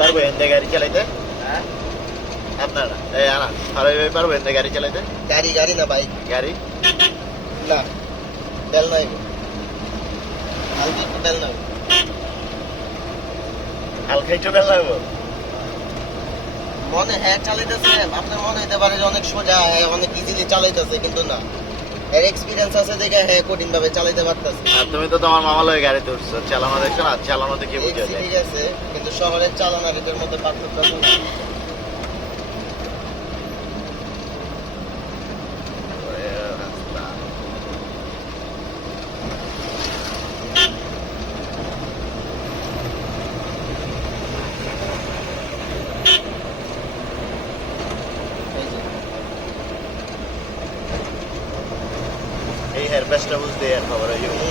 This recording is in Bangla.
পারবো এনে গাড়ি চালাইতে? আপনারা পারবো এনে গাড়ি চালাইতে? গাড়ি না বাইক। গাড়ি না বেল নাই, হালকা একটু বেল নাই। হালকা একটু বেল লাগবো। মনে হ্যাঁ চালাইতেছে, আপনার মনে হইতে পারে যে অনেক সোজা, হ্যাঁ অনেক ইজিলি চালাইতেছে, কিন্তু না, এর এক্সপিরিয়েন্স আছে দেখে হ্যাঁ কঠিন ভাবে চালাইতে পারতেছে। আর তুমি তো তোমার মামা লয়ে গাড়িতে উঠছো, চালানো দেখছো না? চালানোতে কি বুঝে যায়? ঠিক আছে, কিন্তু শহরের চালানোর এটার মধ্যে পার্থক্য আছে না? এই যে এই হেয়ার প্যাচটা বুঝতে আর খবর হয়ে যাবে।